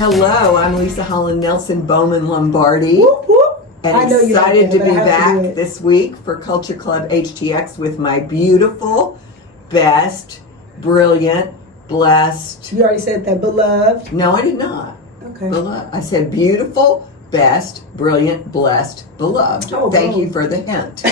Hello, I'm Leisa Holland-Nelson Bowman Lombardi. Whoop, whoop. And I know you excited like to that, be but I have to do back it. this week for Culture Club HTX with my beautiful, best, brilliant, blessed. You already said that, beloved. No, I did not. Okay. Beloved. I said beautiful, best, brilliant, blessed, beloved. Oh, Thank wow. you for the hint.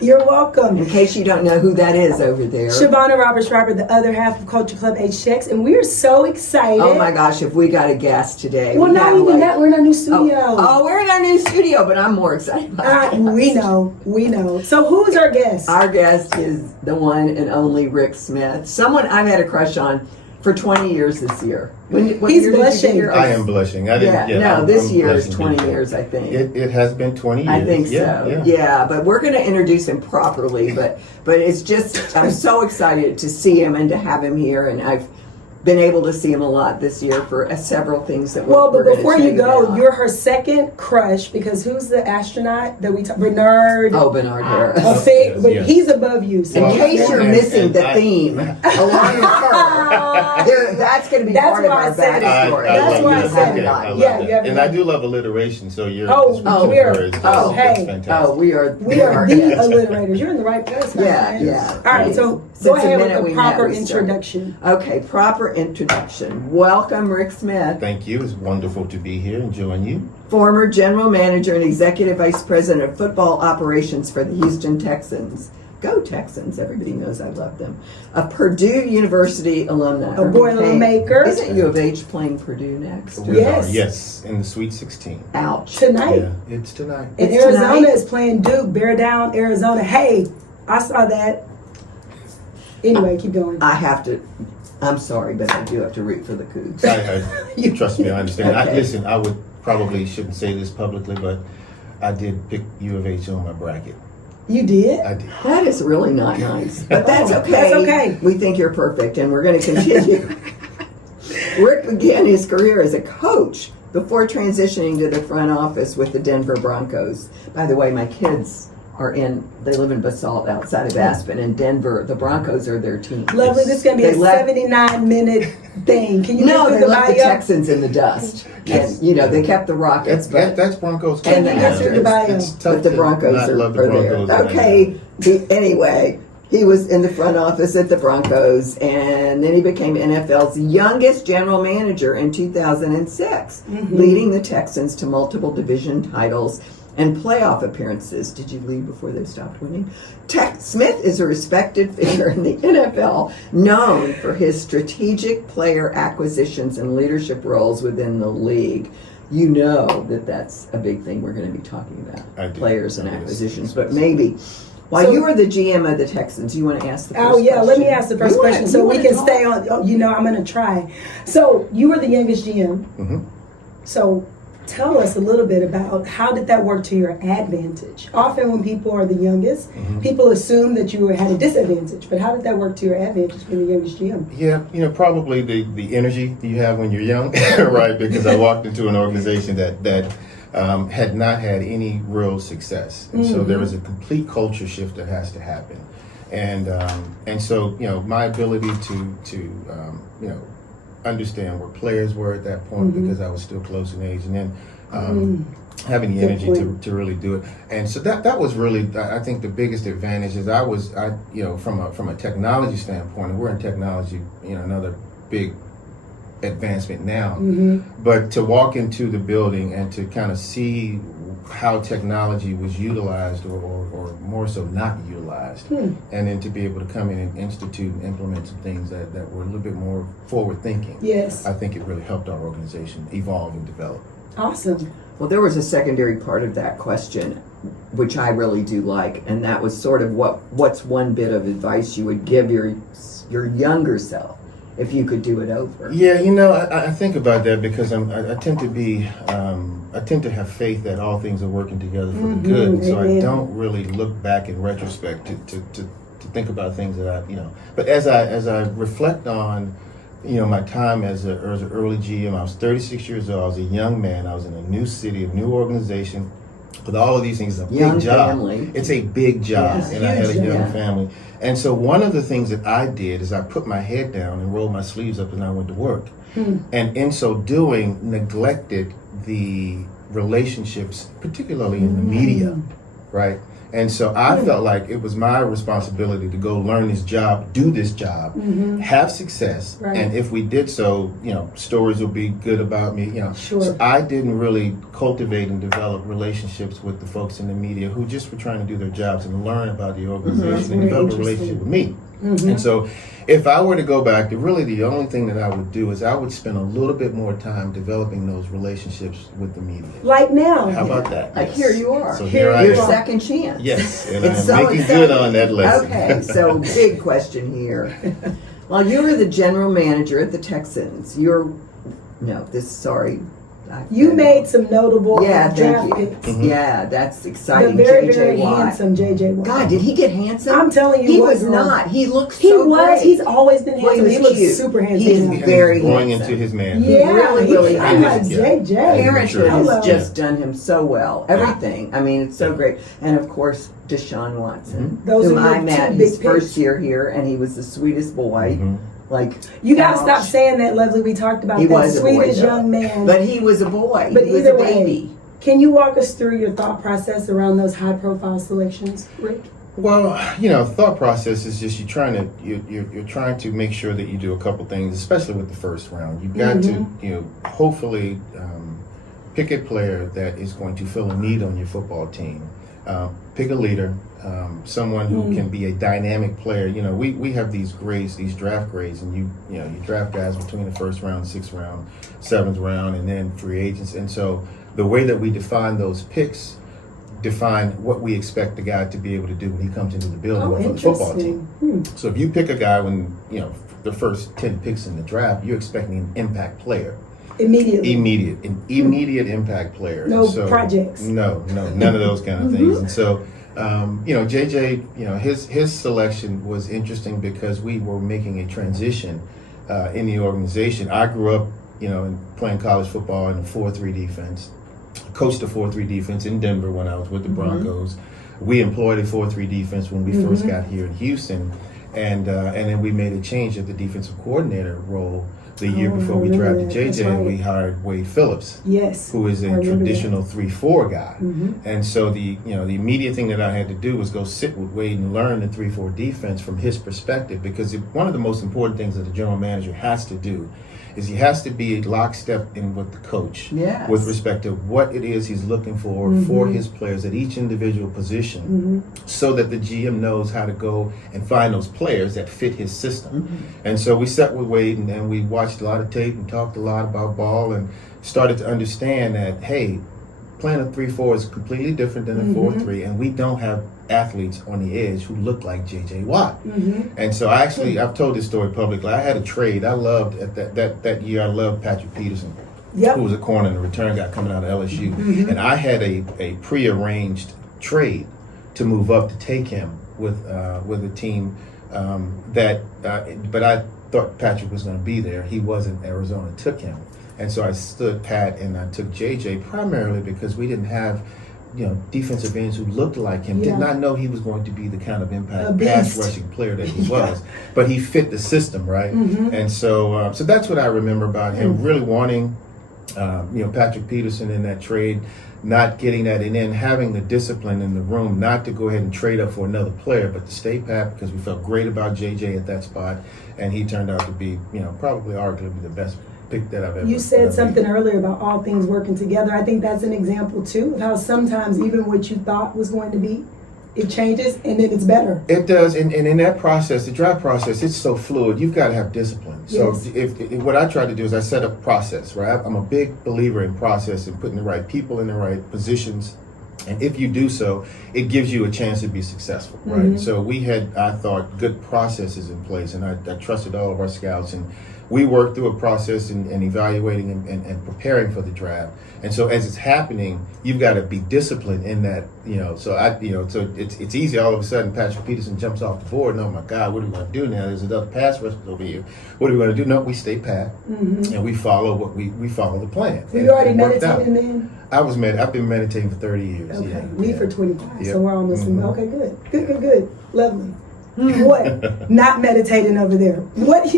You're welcome. In case you don't know who that is over there. Shavonnah Schreiber, the other half of Culture Club HTX, and we are so excited. Oh my gosh, if we got a guest today. Well, we not have, even like- that. We're in our new studio. Oh, we're in our new studio, but I'm more excited about it. We know. So who's our guest? Our guest is the one and only Rick Smith, someone I've had a crush on for 20 years this year. What He's year did you get blushing. here? I am blushing. I didn't. Yeah, this I'm year is blushing 20 years, I think. It has been 20 years. I think Yeah, so. yeah. Yeah, but we're going to introduce him properly. But it's just, I'm so excited to see him and to have him here. And I've been able to see him a lot this year for several things that Well, we're but before gonna you chat go, about. you're her second crush because who's the astronaut that we talked? Bernard. Oh, Bernard Harris. But Yes. he's above you. So In case you're and- missing and the I- theme, along with her, that's going to be That's part of why our I said it. backstory. That's love why I that. said Okay, it. I love Yeah, that. you have And to- I do love alliteration, so you're Oh, speaking oh, of we're- her is- oh, that's hey. fantastic. Oh, we are We are the alliterators. You're in the right place, my Yeah, friend. yeah. All right, so Since go the ahead minute with we the met, proper we started. introduction. Okay, proper introduction. Welcome, Rick Smith, Thank you. It's wonderful to be here and join you. former general manager and executive vice president of football operations for the Houston Texans. Go Texans! Everybody knows I love them. A Purdue University alumni. A Boilermaker. Isn't U of H playing Purdue next? We Yes. are, yes, in the Sweet 16. Ouch. Tonight. Yeah, it's tonight. And It's Arizona tonight? is playing Duke. Bear down, Arizona. Hey, I saw that. Anyway, keep going. I have to. I'm sorry, but I do have to root for the Cougs. I trust me, I understand. Okay. Listen, I would probably shouldn't say this publicly, but I did pick U of H on my bracket. You did? I did. That is really not nice, but that's okay. That's okay. We think you're perfect, and we're going to continue. Rick began his career as a coach before transitioning to the front office with the Denver Broncos. By the way, my kids they live in Basalt outside of Aspen, and Denver, the Broncos are their team. Lovely. This is going to be They a left- 79-minute thing. Can you No, just they do the left the bio? Texans in the dust. Yes. And, they kept the Rockets, but That's Broncos. And the country. Astros. It's tough but the to Broncos not are love the there. Broncos. Okay. Anyway, he was in the front office at the Broncos, and then he became NFL's youngest general manager in 2006, leading the Texans to multiple division titles and playoff appearances. Did you leave before they stopped winning? Smith is a respected figure in the NFL, known for his strategic player acquisitions and leadership roles within the league. You know that's a big thing we're going to be talking I about, do. players and Yes. acquisitions. But maybe, while So- you were the GM of the Texans, you want to ask the first Oh, yeah. question? Let me ask the first You wanna- question so you we wanna can talk? stay on. I'm going to try. So you were the youngest GM. Mhm. So tell us a little bit about how did that work to your advantage? Often when people are the youngest, people assume that you had a disadvantage. But how did that work to your advantage being the youngest GM? Yeah, probably the energy you have when you're young, right? Because I walked into an organization that had not had any real success, and so there was a complete culture shift that has to happen, and so my ability to understand where players were at that point because I was still close in age, and then having the Good energy point. to really do it, and so that was really I think the biggest advantage is from a technology standpoint, and we're in technology, another big advancement now, but to walk into the building and to kind of see how technology was utilized or more so not utilized, and then to be able to come in and institute and implement some things that were a little bit more forward thinking. Yes. I think it really helped our organization evolve and develop. Awesome. Well, there was a secondary part of that question, which I really do like, and that was sort of what's one bit of advice you would give your younger self if you could do it over? Yeah, I think about that because I tend to be, I tend to have faith that all things are working together for the good. And so I don't really look back in retrospect to think about things that But as I reflect on, my time as an early GM, I was 36 years old. I was a young man. I was in a new city, a new organization. With all of these things, it's a Young big job. family. It's a big job, Yes, and I had a huge young job. family. And so one of the things that I did is I put my head down and rolled my sleeves up and I went to work. and in so doing neglected the relationships, particularly in the media, right? And so I felt like it was my responsibility to go learn this job, do this job, have success, and if we did so, stories will be good about me, Sure. So I didn't really cultivate and develop relationships with the folks in the media who just were trying to do their jobs and learn about the organization and develop a relationship with me. And so if I were to go back, the only thing that I would do is I would spend a little bit more time developing those relationships with the media. Like now. How about that? Like, here you are. So here I Your am. second chance. Yes, and It's I'm so making exciting. good on that lesson. Okay, so big question here. While you were the general manager at the Texans, You made some notable Yeah, thank draft you. picks. Yeah, that's The exciting. very, JJ very Watt. handsome JJ Watt. God, did he get handsome? I'm telling you he what, was girl. not. He looks He so was. great. He's always been Well, handsome. he He was looks cute. super handsome. He's now. And very he's growing handsome. into his man. Yeah, really I'm like has. JJ. Parenthood Hello. has just done him so well. Everything. I mean, it's so great. And of course, Deshaun Watson, Those whom are your I met two his big first picks. year here, and he was the sweetest boy. Like, You gotta ouch. stop saying that, Lovely. We talked about He that was a boy, sweetest though. young man. But he was a boy. But he was either a way, baby. Can you walk us through your thought process around those high-profile selections, Rick? Well, thought process is just you're trying to make sure that you do a couple things, especially with the first round. You've got to hopefully pick a player that is going to fill a need on your football team. Pick a leader, someone who can be a dynamic player. We have these grades, these draft grades, and you draft guys between the first round, sixth round, seventh round, and then free agents. And so the way that we define those picks define what we expect the guy to be able to do when he comes into the building for the football team. So if you pick a guy when the first 10 picks in the draft, you're expecting an impact player. Immediately. Immediate impact player. No So, projects. No, none of those kind of things. And so, JJ, his selection was interesting because we were making a transition in the organization. I grew up, playing college football in a 4-3 defense. Coached a 4-3 defense in Denver when I was with the Broncos. We employed a 4-3 defense when we first got here in Houston, and then we made a change at the defensive coordinator role the year before we drafted JJ, and we hired Wade Phillips, Yes. who is a traditional 3-4 guy. And so the immediate thing that I had to do was go sit with Wade and learn the 3-4 defense from his perspective, because one of the most important things that the general manager has to do is he has to be lockstep in with the coach Yes. with respect to what it is he's looking for his players at each individual position, so that the GM knows how to go and find those players that fit his system. And so we sat with Wade and we watched a lot of tape and talked a lot about ball and started to understand that, hey, playing a 3-4 is completely different than a 4-3, and we don't have athletes on the edge who look like JJ Watt. And so I've told this story publicly. I had a trade. I loved at that year. I loved Patrick Peterson, who was a corner and a return guy coming out of LSU. And I had a prearranged trade to move up to take him with a team but I thought Patrick was going to be there. He wasn't. Arizona took him. And so I stood pat and I took JJ primarily because we didn't have, defensive ends who looked like him. Did not know he was going to be the kind of impact pass rushing player that he was. But he fit the system, right? And so that's what I remember about him, really wanting, Patrick Peterson in that trade, not getting that, and then having the discipline in the room not to go ahead and trade up for another player, but to stay pat because we felt great about JJ at that spot. And he turned out to be, probably arguably the best pick that I've ever. You said something earlier about all things working together. I think that's an example too of how sometimes even what you thought was going to be, it changes and then it's better. It does, and in that process, the draft process, it's so fluid. You've got to have discipline. So if what I try to do is I set up process, right? I'm a big believer in process and putting the right people in the right positions. And if you do so, it gives you a chance to be successful, right? So we had, I thought, good processes in place, and I trusted all of our scouts, and we worked through a process and evaluating and preparing for the draft. And so as it's happening, you've got to be disciplined in that, so it's easy all of a sudden Patrick Peterson jumps off the board and, oh my God, what are we going to do now? There's another pass rusher over here. What are we going to do? No, we stay pat and we follow we follow the plan. So you already meditating then? I've been meditating for 30 years. Okay, Yeah. me for 25, Yep. so we're almost, okay, good. Lovely. What? Not meditating over there. What?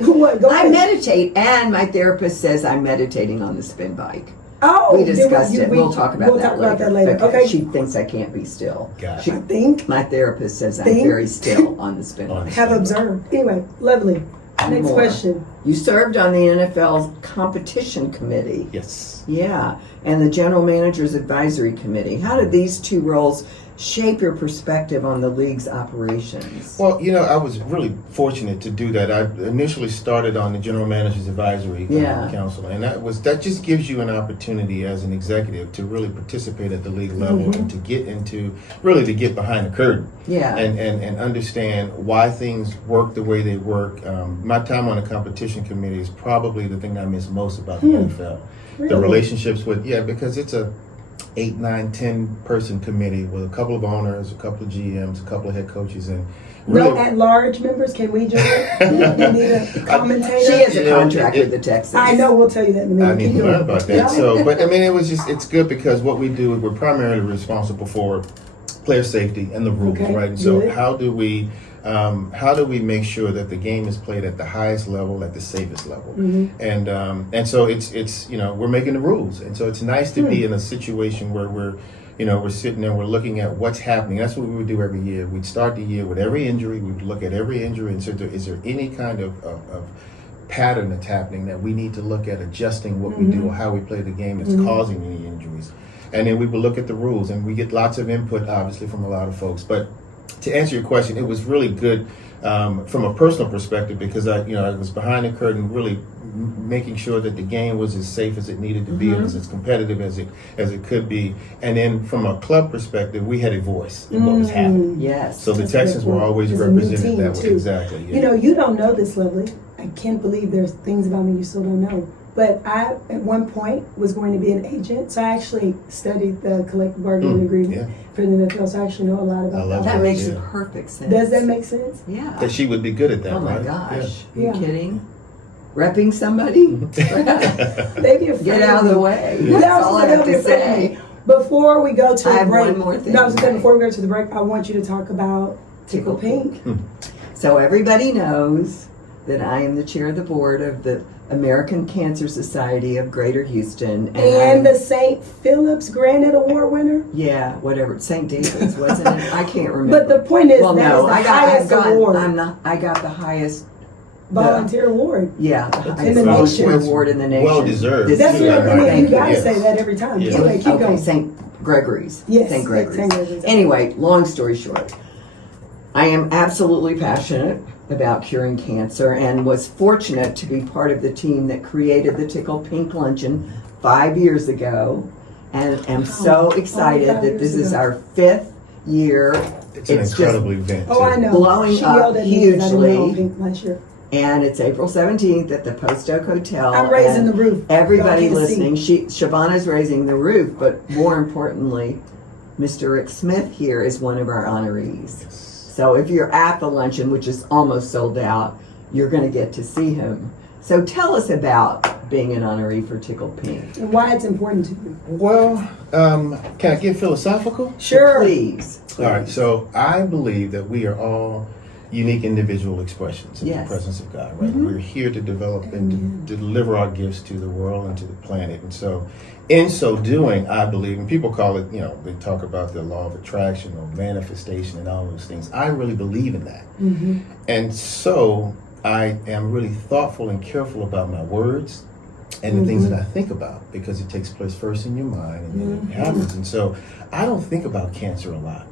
What? Go I ahead. meditate, and my therapist says I'm meditating on the spin bike. Oh, We discussed it. We'll talk about we'll that talk later. about that later. Because Okay. She thinks I can't be still. Gotcha. I think. My therapist says I'm Think. very still on the spin On bike. Have observed. Anyway, lovely. Next More. question. You served on the NFL's competition committee. Yes. Yeah, and the general manager's advisory committee. How did these two roles shape your perspective on the league's operations? Well, I was really fortunate to do that. I initially started on the general manager's advisory council, and that just gives you an opportunity as an executive to really participate at the league level and to get behind the curtain. Yeah. And understand why things work the way they work. My time on the competition committee is probably the thing I miss most about the NFL. Really? The relationships because it's a 8, 9, 10 person committee with a couple of owners, a couple of GMs, a couple of head coaches, and really, No at-large members, can we join? You need a commentator? She has a contract with the Texans. I know, we'll tell you that in a minute. I need Keep to going. learn about that. Yeah. So, but I mean, it's good because what we do, we're primarily responsible for player safety and the rules, Okay, right? And so good. how do we make sure that the game is played at the highest level, at the safest level? And so it's we're making the rules, and so it's nice to be in a situation where we're sitting there, we're looking at what's happening. That's what we would do every year. We'd start the year with every injury. We'd look at every injury and say, is there any kind of pattern that's happening that we need to look at adjusting what we do or how we play the game that's causing any injuries? And then we would look at the rules, and we get lots of input, obviously, from a lot of folks. But to answer your question, it was really good from a personal perspective because I was behind the curtain, really making sure that the game was as safe as it needed to be and as competitive as it could be. And then from a club perspective, we had a voice in what was happening. Yes. So the That's Texans good. were always It's a new represented team, that way. too. Exactly. Yeah. You don't know this, Lovely. I can't believe there's things about me you still don't know. But I, at one point, was going to be an agent, so I actually studied the collective bargaining agreement for the NFL, so I actually know a lot about I love That makes Yeah. perfect sense. Does that make sense? Yeah. That she would be good at that, Oh my right? gosh. Yeah. Are you kidding? Repping somebody? They be afraid Get out of the way. Yeah, That's all I have they'll be to afraid of say. me. Before we go to I the have break, one more thing No, I was to gonna say, say. before we go to the break, I want you to talk about Tickle Pink. So everybody knows that I am the chair of the board of the American Cancer Society of Greater Houston. And I'm- the St. Philip's Granite Award winner. yeah, whatever, St. David's, wasn't it? I can't remember. But the point is, well, that no, is the I highest award. got the highest, Volunteer award. yeah, the In highest the volunteer nation. award in the nation. Well deserved. This That's too, year. what I mean. Thank You gotta Yes. say that every time. Yeah. Anyway, keep Okay, going. St. Gregory's. Yes, St. Gregory's. St. Gregory's. Anyway, long story short, I am absolutely passionate about curing cancer and was fortunate to be part of the team that created the Tickle Pink Luncheon 5 years ago, and am so excited 5 that this years is ago. our 5th year. It's an incredible event. Oh, I know. blowing she up yelled at me 'cause I didn't know hugely. Pink last year. And it's April 17th at the Post Oak Hotel. I'm raising and the roof. Everybody Y'all can't see. listening, Shavonnah's raising the roof, but more importantly, Mr. Rick Smith here is one of our honorees. So if you're at the luncheon, which is almost sold out, you're going to get to see him. So tell us about being an honoree for Tickle Pink. And why it's important to you. Well, can I get philosophical? Sure. Please. All right, so I believe that we are all unique individual expressions in Yes. the presence of God, right? We're here to develop and to deliver our gifts to the world and to the planet. And so, in so doing, I believe, and people call it, they talk about the law of attraction or manifestation and all those things. I really believe in that. And so, I am really thoughtful and careful about my words and the things that I think about because it takes place first in your mind and then it happens. And so, I don't think about cancer a lot.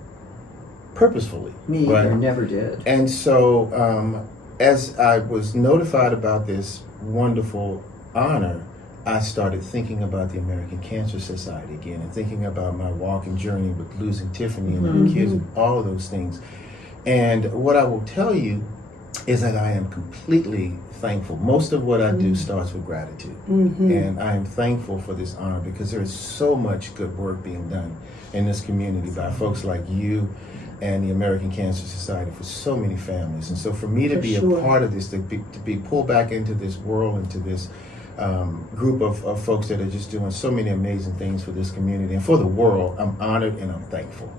Purposefully. Me right? either, never did. And so, as I was notified about this wonderful honor, I started thinking about the American Cancer Society again and thinking about my walk and journey with losing Tiffany and my kids and all of those things. And what I will tell you is that I am completely thankful. Most of what I do starts with gratitude. And I am thankful for this honor because there is so much good work being done in this community by folks like you and the American Cancer Society for so many families. And so for me to be a part of this, to be pulled back into this world, into this group of folks that are just doing so many amazing things for this community and for the world, I'm honored and I'm thankful.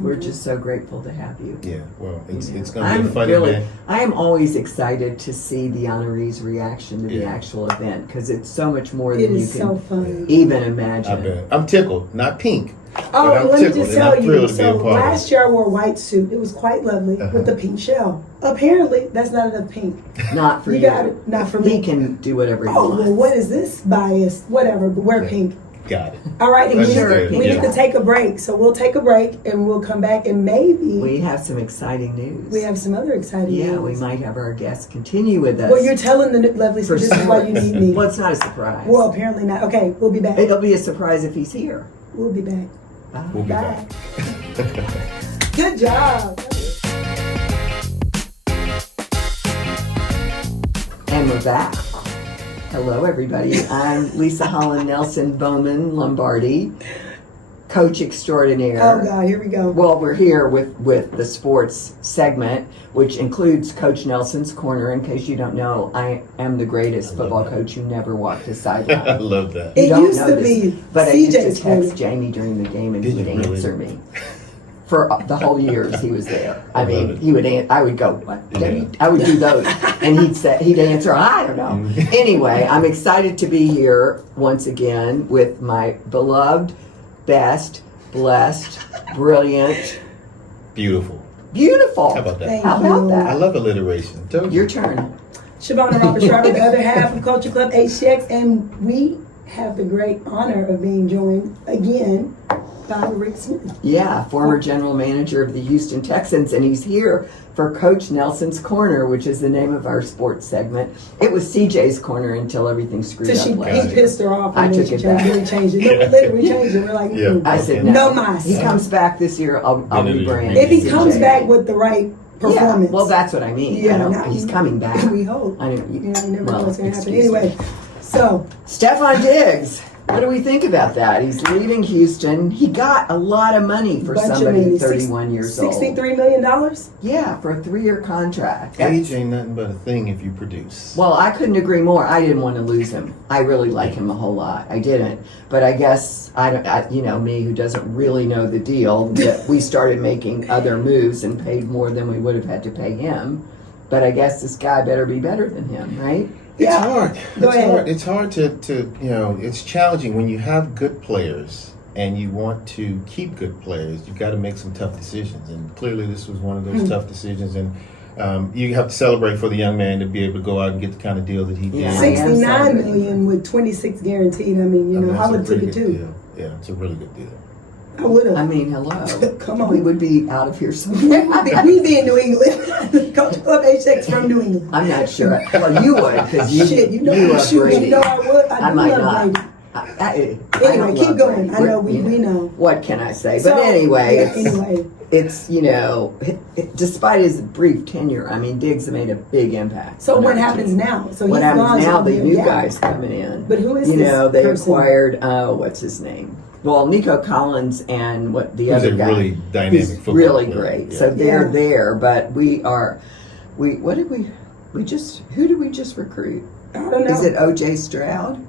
We're just so grateful to have you. Yeah, well, it's Yeah. going to be a fun event. I am always excited to see the honorees' reaction to the Yeah. actual event because it's so much more It than you is so can fun. even I imagine. bet. I'm tickled, not pink. Oh, But I'm and let me tickled, just and I'm tell you. thrilled to be a So part of it. last year I wore a white suit. It was quite lovely with the pink shell. Apparently, that's not enough pink. Not for You you. got it. Not for He me. can do whatever he Oh, wants. well, what is this bias? Whatever, but wear Yeah. pink. Got it. All right, and That's we, good, we need yeah. to take a break. So we'll take a break and we'll come back and maybe We have some exciting news. we have some other exciting Yeah, news. we might have our guests continue with us. Well, you're telling the lovely, so for this is why you sports. need me. Well, it's not a surprise. Well, apparently not. Okay, we'll be back. It'll be a surprise if he's here. We'll be back. Bye. We'll be Bye. back. Good job. And we're back. Hello, everybody. I'm Leisa Holland-Nelson Bowman Lombardi, coach extraordinaire. Oh God, here we go. Well, we're here with the sports segment, which includes Coach Nelson's Corner. In case you don't know, I am the greatest football coach who never walked a I sideline. love that. It You don't used know to this, be but I used to CJ's text Corner. Jamie during the game, and Did he would you really? answer me. For the whole years he was there. I love mean, it. he would. I would go. What? Yeah. I would do those, and he'd answer. I don't know. Anyway, I'm excited to be here once again with my beloved, best, blessed, brilliant, Beautiful. beautiful. How about that? Thank How about you. that? I love alliteration. Told you. Your turn. Shavonnah Robert Schreiber, the other half of Culture Club HTX, and we have the great honor of being joined again by Rick Smith. Yeah, former general manager of the Houston Texans, and he's here for Coach Nelson's Corner, which is the name of our sports segment. It was CJ's Corner until everything screwed Because up he last year. pissed her off I and then took she it changed, back. really changed it. No, we literally changed it. We're like, Yeah. I said no no. mas. He comes back this year. I'll Then it'll rebrand. be- If he CJ. comes back with the right performance. Yeah, well, that's what I mean. Yeah, I don't- now- he's coming back. we hope. I don't, You know, you never know well, what's going to happen. excuse me. Anyway, so Stephon Diggs. What do we think about that? He's leaving Houston. He got a lot of money for bunch of somebody money. 31 years old. $63 million? Yeah, for a 3-year contract. Age ain't nothing but a thing if you produce. Well, I couldn't agree more. I didn't want to lose him. I really like him a whole lot. I didn't, but I guess you know, me who doesn't really know the deal, that we started making other moves and paid more than we would have had to pay him. But I guess this guy better be better than him, right? It's Yeah. hard. Go It's ahead. hard. It's hard to you know, it's challenging when you have good players and you want to keep good players. You've got to make some tough decisions, and clearly this was one of those tough decisions. And you have to celebrate for the young man to be able to go out and get the kind of deal that he did. Yeah. I mean, 69 million with 26 guaranteed. I mean, you know, I that's a would have took pretty it good too. deal. Yeah, it's a really good deal. I would I have. mean, hello. Come on. We would be out of here somewhere. We be in New England. Culture Club HTX from New England. I'm not sure. Well, you would, because you, Shit, you know, you love shoot, Brady. you know I would. I I do might love not. Brady. I Anyway, don't keep love going. Brady. I know, we know. What can I say? So, But anyway, yeah, anyway. it's, you know, despite his brief tenure, I mean, Diggs made a big impact. So on what our happens team. now? So What he's happens gone, now? so The yeah, new yeah. guys coming in. But who is You this know, they person? acquired what's his name? Well, Nico Collins and what the He's other a guy. really dynamic He's football really player. great. Yeah. So they're Yeah. there, but what did we just who did we just recruit? I don't know. Is it OJ Stroud?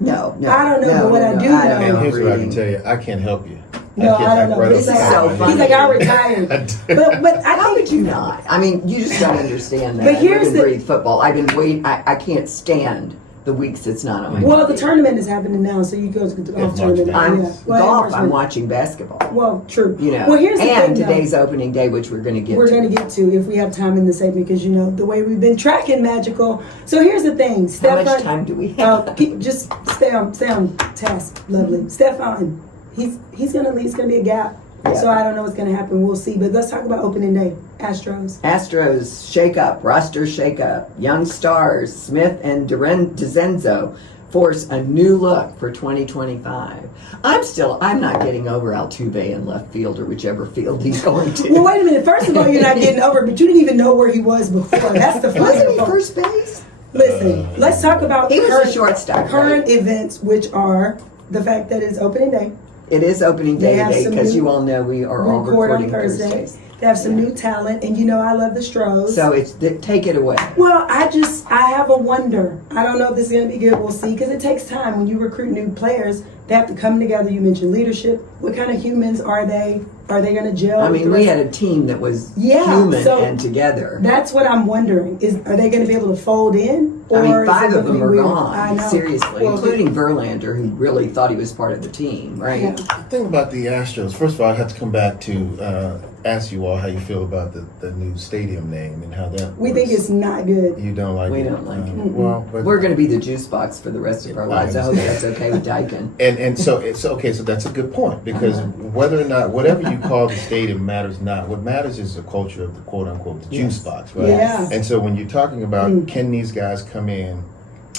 No. I don't know, no, but what no, I no, do I know- don't And here's what I can really. tell you: I can't help you. No, can't I don't know. right This off is the so top of my funny. He's like, I retired. head. But I How think would you not? I mean, you just don't understand that. But I here's live and the- breathe football. I've been waiting. I can't stand the weeks it's not on my well, the TV. tournament is happening now, so you go to the golf March tournament. Madness. I'm Well, golf. March I'm Madness. watching basketball. Well, true. You know, well, here's the and thing, today's opening day, which we're going to get. we're to. going to get to if we have time in the segment, because you know the way we've been tracking Magical. So here's the thing, How much Stephon. time do we have? Just stay on task, lovely. Stephon, he's gonna leave. It's gonna be a gap. Yeah. So I don't know what's gonna happen. We'll see. But let's talk about opening day. Astros. Astros shake up, roster shake up. Young stars Smith and DeZenzo force a new look for 2025. I'm not getting over Altuve in left field or whichever field he's going to. Well, wait a minute. First of all, you're not getting over, but you didn't even know where he was before. That's the Wasn't funny he part. first base? Listen, let's talk about He was current, a shortstop, current right? events, which are the fact that it's opening day. It is opening They day have today some because new- you all know we are all Record on recording Thursday. Thursdays. They have some new talent, and you know I love the Stros. So take it away. Well, I have a wonder. I don't know if this is going to be good. We'll see. Because it takes time. When you recruit new players, they have to come together. You mentioned leadership. What kind of humans are they? Are they going to gel? I with mean, the we rest- had a team that was Yeah, human so and together. That's what I'm wondering. Are they going to be able to fold in? I mean, is it 5 of gonna them be are weird? gone, I know. seriously, Well, including Verlander, who really thought he was part of the team, right? Yeah. The thing about the Astros, first of all, I have to come back to ask you all how you feel about the new stadium name and how that We works. think it's not good. You don't like We it? don't like it. Well, but We're going to be the juice box for the rest of our lives. I hope that's okay with Dyken. And so it's okay. So that's a good point because whether or not whatever you call the stadium matters not. What matters is the culture of the quote unquote the juice box, right? Yeah. And so when you're talking about can these guys come in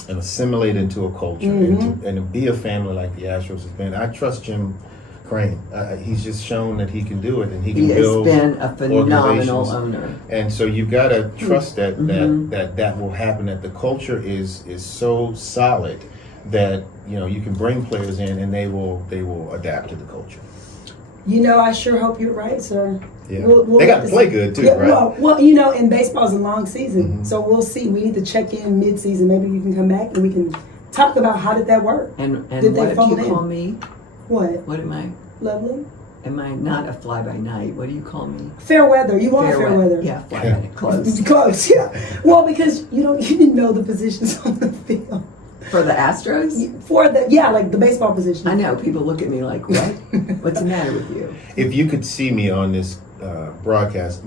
and assimilate into a culture and to be a family like the Astros has been, I trust Jim Crane. He's just shown that he can do it and he can He has build been a phenomenal organizations. owner. And so you've got to trust that that will happen. That the culture is so solid that you can bring players in and they will adapt to the culture. I sure hope you're right, sir. Yeah, they got to play good too, right? Well, and baseball's a long season, so we'll see. We need to check in mid-season. Maybe you can come back and we can talk about how did that work. And Did they what do fold you in? call me? What? What am I? Lovely. Am I not a fly by night? What do you call me? Fair weather. You want fair weather? Yeah, fly by night. Close. Close. Yeah. Well, because you didn't know the positions on the field. For the Astros? For the like the baseball position. I know. People look at me like, what? What's the matter with you? If you could see me on this broadcast,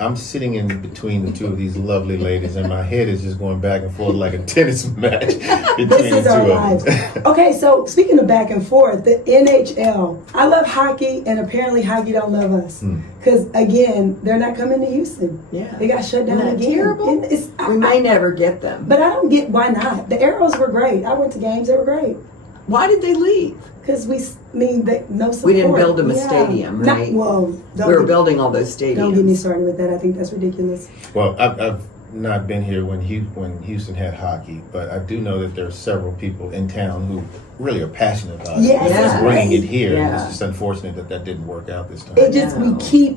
I'm sitting in between the two of these lovely ladies, and my head is just going back and forth like a tennis match between This is the our two lives. of them. Okay, so speaking of back and forth, the NHL. I love hockey, and apparently hockey don't love us. Because, again, they're not coming to Houston. Yeah. They got shut down Isn't that again. terrible? We may never get them. But I don't get why not. The Arrows were great. I went to games. They were great. Why did they leave? Because no support. We didn't build them a stadium, right? We were building all those stadiums. Don't get me started with that. I think that's ridiculous. Well, I've not been here when Houston had hockey, but I do know that there are several people in town who really are passionate about it. Yes, Yeah. Bringing it here. Yeah. It's just unfortunate that didn't work out this time. It just know.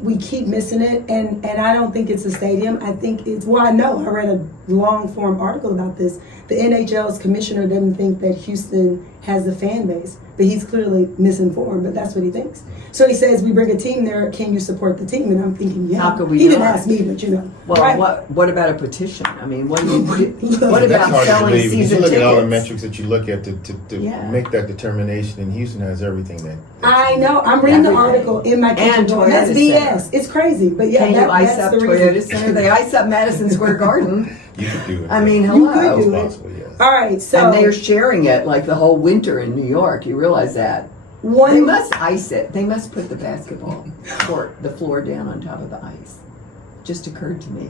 we keep missing it, and I don't think it's a stadium. I think it's I know I read a long form article about this. The NHL's commissioner doesn't think that Houston has a fan base, but he's clearly misinformed. But that's what he thinks. So he says, "We bring a team there. Can you support the team?" And I'm thinking, yeah. How could we He didn't not? ask me, but Well, right? what about a petition? I mean, what do you what That's about hard to selling believe. If you season look tickets? at all the metrics that you look at to Yeah. make that determination, and Houston has everything that I know. I'm reading the Everything. article in my kitchen. And going, that's Toyota BS. Center. It's crazy, but yeah, Can you ice that's up the Toyota reason. Center? They ice up Madison Square Garden. you could do it. I mean, You hello. could it's do it. possible, yes. All right, so And they're sharing it like the whole winter in New York. You realize that? They one. must ice it. They must put the basketball court, the floor down on top of the ice. Just occurred to me.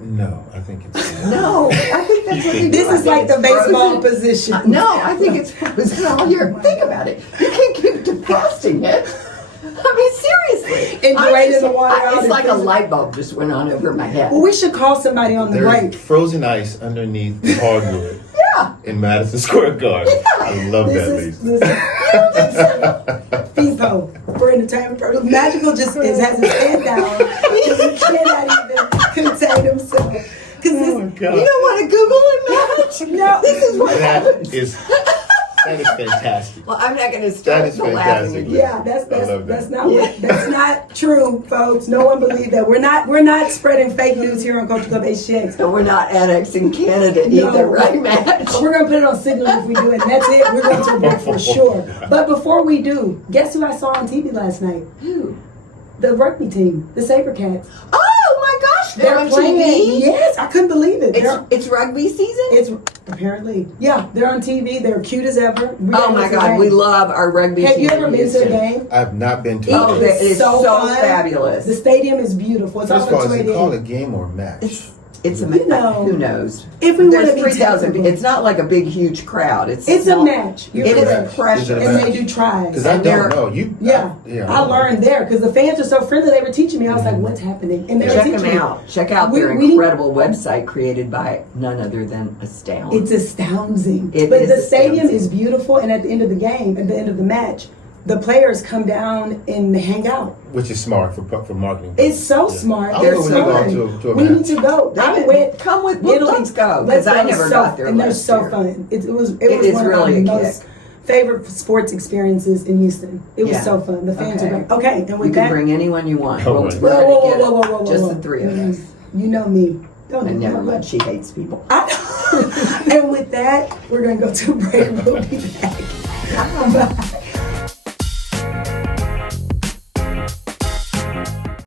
No, I think it's No, I think that's what they do. This I is think like the it's baseball frozen. position. No, I think it's frozen all year. Think about it. You can't keep defrosting it. I mean, seriously. And I draining just- the water out It's and like a freezing. light bulb just went on over my head. Well, we should call somebody on the there's break. frozen ice underneath the hardwood Yeah. in Madison Square Garden. I love that, This Lisa. is FIFO for entertainment purposes. Magical just has his head down. He cannot even contain himself. Because Oh my God. You don't want to Google it, man? No. This is what That happens. is fantastic. Well, I'm not going to That start is the laughing fantastic. again. Yeah, I love that's that. not that's not true, folks. No one believe that. We're not spreading fake news here on Culture Club HTX. So we're not annexing Canada No. either, right, Matt? We're gonna put it on Signal if we do it. And that's it. We're going to a break for sure. But before we do, guess who I saw on TV last night? Who? The rugby team, the Sabercats. Oh my gosh, they're on playing. TV? Yes, I couldn't believe it. It's rugby season? It's apparently, yeah, they're on TV. They're cute as ever. We Oh gotta my miss a God, game. we love our rugby Have team. you ever in been to a Houston. game? I've not been to Oh, it. that is so fun. fabulous. The stadium is beautiful. It's First off of all, of is it 288. called a game or a match? It's a You know, who knows? If we want There's to be 3,000. technical, It's not like a big, huge crowd. It's a small. match. You're It is correct. precious. Is it a And match? they do tries. Because I And they're- don't know. You, Yeah, I don't know. learned there because the fans are so friendly. They were teaching me. I was like, "What's happening?" And they were Check teaching them me. out. Check out We- their we- incredible website created by none other than Astound. It's astounding. It But is the stadium astounding. is beautiful, and at the end of the game, at the end of the match, the players come down and they hang out. Which is smart for marketing. It's so Yeah. smart. I'll They're go when so you go fun. to a We match. need to go. I went. Come with me. Italy. Let's go. Let's Because I go. never So- got there and they're last so year. fun. It was It is one really of a the most kick. favorite sports experiences in Houston. It was Yeah. so fun. The fans Okay. are great. Okay, and You with can that, bring anyone you want. Oh, We'll- right. we're gonna whoa, get whoa, whoa, whoa, whoa, just whoa. the three of us. You know me. Don't And know never how mind, much. she hates people. And with that, we're going to go to a break. We'll be back. Bye.